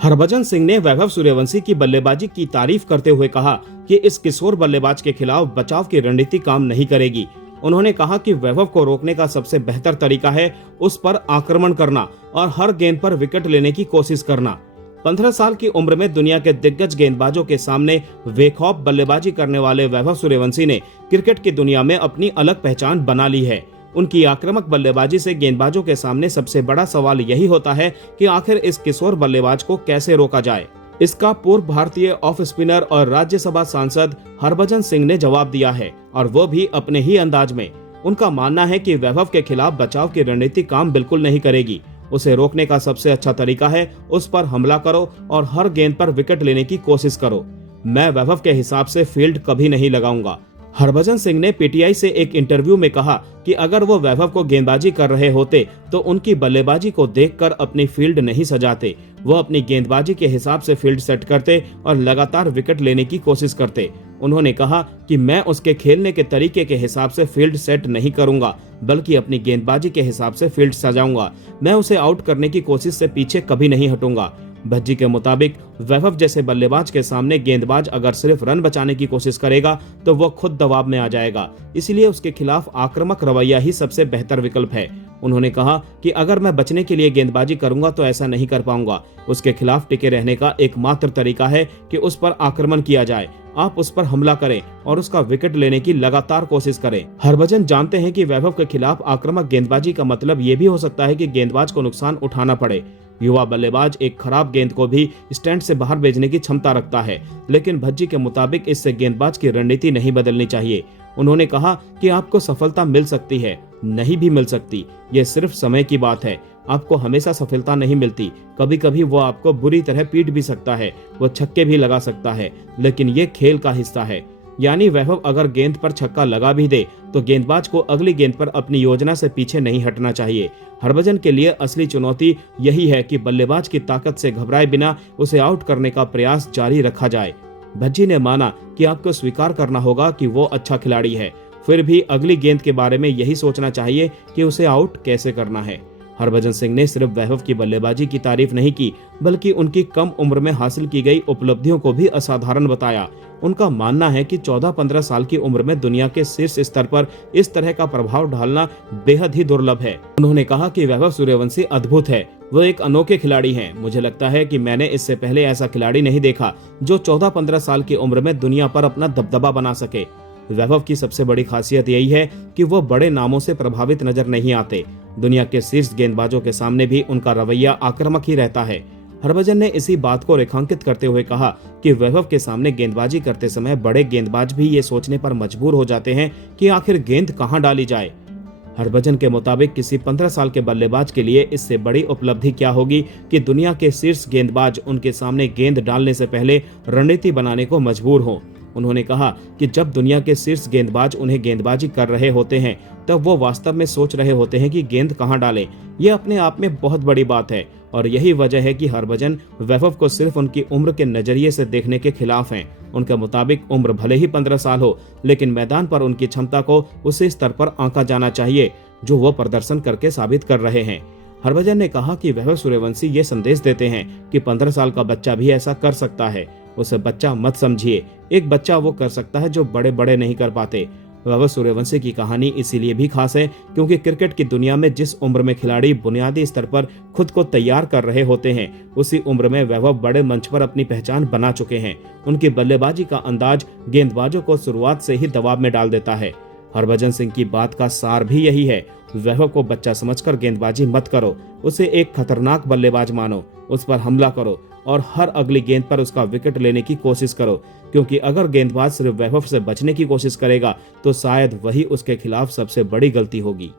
हरभजन सिंह ने वैभव सूर्यवंशी की बल्लेबाजी की तारीफ करते हुए कहा कि इस किशोर बल्लेबाज के खिलाफ बचाव की रणनीति काम नहीं करेगी। उन्होंने कहा कि वैभव को रोकने का सबसे बेहतर तरीका है उस पर आक्रमण करना और हर गेंद पर विकेट लेने की कोशिश करना। 15 साल की उम्र में दुनिया के दिग्गज गेंदबाजों के सामने बेखौफ बल्लेबाजी करने वाले वैभव सूर्यवंशी ने क्रिकेट की दुनिया में अपनी अलग पहचान बना ली है। उनकी आक्रामक बल्लेबाजी से गेंदबाजों के सामने सबसे बड़ा सवाल यही होता है कि आखिर इस किशोर बल्लेबाज को कैसे रोका जाए। इसका पूर्व भारतीय ऑफ स्पिनर और राज्यसभा सांसद हरभजन सिंह ने जवाब दिया है, और वो भी अपने ही अंदाज में। उनका मानना है कि वैभव के खिलाफ बचाव की रणनीति काम बिल्कुल नहीं करेगी। उसे रोकने का सबसे अच्छा तरीका है उस पर हमला करो और हर गेंद पर विकेट लेने की कोशिश करो। मैं वैभव के हिसाब से फील्ड कभी नहीं लगाऊंगा। हरभजन सिंह ने पीटीआई से एक इंटरव्यू में कहा कि अगर वो वैभव को गेंदबाजी कर रहे होते तो उनकी बल्लेबाजी को देखकर अपनी फील्ड नहीं सजाते। वो अपनी गेंदबाजी के हिसाब से फील्ड सेट करते और लगातार विकेट लेने की कोशिश करते। उन्होंने कहा कि मैं उसके खेलने के तरीके के हिसाब से फील्ड सेट नहीं करूंगा, बल्कि अपनी गेंदबाजी के हिसाब से फील्ड सजाऊंगा। मैं उसे आउट करने की कोशिश से पीछे कभी नहीं हटूंगा। भज्जी के मुताबिक वैभव जैसे बल्लेबाज के सामने गेंदबाज अगर सिर्फ रन बचाने की कोशिश करेगा तो वो खुद दबाव में आ जाएगा। इसलिए उसके खिलाफ आक्रामक रवैया ही सबसे बेहतर विकल्प है। उन्होंने कहा कि अगर मैं बचने के लिए गेंदबाजी करूंगा तो ऐसा नहीं कर पाऊंगा। उसके खिलाफ टिके रहने का एकमात्र तरीका है कि उस पर आक्रमण किया जाए। आप उस पर हमला करें और उसका विकेट लेने की लगातार कोशिश करें। हरभजन जानते हैं कि वैभव के खिलाफ आक्रामक गेंदबाजी का मतलब ये भी हो सकता है कि गेंदबाज को नुकसान उठाना पड़े। युवा बल्लेबाज एक खराब गेंद को भी स्टैंड से बाहर भेजने की क्षमता रखता है, लेकिन भज्जी के मुताबिक इससे गेंदबाज की रणनीति नहीं बदलनी चाहिए। उन्होंने कहा कि आपको सफलता मिल सकती है, नहीं भी मिल सकती, ये सिर्फ समय की बात है। आपको हमेशा सफलता नहीं मिलती, कभी कभी वो आपको बुरी तरह पीट भी सकता है, वो छक्के भी लगा सकता है, लेकिन ये खेल का हिस्सा है। यानी वैभव अगर गेंद पर छक्का लगा भी दे तो गेंदबाज को अगली गेंद पर अपनी योजना से पीछे नहीं हटना चाहिए। हरभजन के लिए असली चुनौती यही है कि बल्लेबाज की ताकत से घबराए बिना उसे आउट करने का प्रयास जारी रखा जाए। भज्जी ने माना कि आपको स्वीकार करना होगा कि वो अच्छा खिलाड़ी है, फिर भी अगली गेंद के बारे में यही सोचना चाहिए कि उसे आउट कैसे करना है। हरभजन सिंह ने सिर्फ वैभव की बल्लेबाजी की तारीफ नहीं की, बल्कि उनकी कम उम्र में हासिल की गई उपलब्धियों को भी असाधारण बताया। उनका मानना है कि 14-15 साल की उम्र में दुनिया के शीर्ष स्तर पर इस तरह का प्रभाव डालना बेहद ही दुर्लभ है। उन्होंने कहा कि वैभव सूर्यवंशी अद्भुत है, वो एक अनोखे खिलाड़ी हैं। मुझे लगता है कि मैंने इससे पहले ऐसा खिलाड़ी नहीं देखा जो 14-15 साल की उम्र में दुनिया पर अपना दबदबा बना सके। वैभव की सबसे बड़ी खासियत यही है कि वो बड़े नामों से प्रभावित नजर नहीं आते। दुनिया के शीर्ष गेंदबाजों के सामने भी उनका रवैया आक्रामक ही रहता है। हरभजन ने इसी बात को रेखांकित करते हुए कहा कि वैभव के सामने गेंदबाजी करते समय बड़े गेंदबाज भी ये सोचने पर मजबूर हो जाते हैं कि आखिर गेंद कहां डाली जाए। हरभजन के मुताबिक किसी 15 साल के बल्लेबाज के लिए इससे बड़ी उपलब्धि क्या होगी कि दुनिया के शीर्ष गेंदबाज उनके सामने गेंद डालने से पहले रणनीति बनाने को मजबूर हो। उन्होंने कहा कि जब दुनिया के शीर्ष गेंदबाज उन्हें गेंदबाजी कर रहे होते हैं तब वो वास्तव में सोच रहे होते हैं कि गेंद कहां डालें। यह अपने आप में बहुत बड़ी बात है, और यही वजह है कि हरभजन वैभव को सिर्फ उनकी उम्र के नजरिए से देखने के खिलाफ हैं। उनके मुताबिक उम्र भले ही 15 साल हो, लेकिन मैदान पर उनकी क्षमता को उसी स्तर पर आंका जाना चाहिए जो वो प्रदर्शन करके साबित कर रहे हैं। हरभजन ने कहा कि वैभव सूर्यवंशी ये संदेश देते हैं कि 15 साल का बच्चा भी ऐसा कर सकता है। उसे बच्चा मत समझिए, एक बच्चा वो कर सकता है जो बड़े बड़े नहीं कर पाते। वैभव सूर्यवंशी की कहानी इसीलिए भी खास है क्योंकि क्रिकेट की दुनिया में जिस उम्र में खिलाड़ी बुनियादी स्तर पर खुद को तैयार कर रहे होते हैं, उसी उम्र में वैभव बड़े मंच पर अपनी पहचान बना चुके हैं। उनकी बल्लेबाजी का अंदाज गेंदबाजों को शुरुआत से ही दबाव में डाल देता है। हरभजन सिंह की बात का सार भी यही है। वैभव को बच्चा समझकर गेंदबाजी मत करो, उसे एक खतरनाक बल्लेबाज मानो, उस पर हमला करो और हर अगली गेंद पर उसका विकेट लेने की कोशिश करो, क्योंकि अगर गेंदबाज सिर्फ वैभव से बचने की कोशिश करेगा तो शायद वही उसके खिलाफ सबसे बड़ी गलती होगी।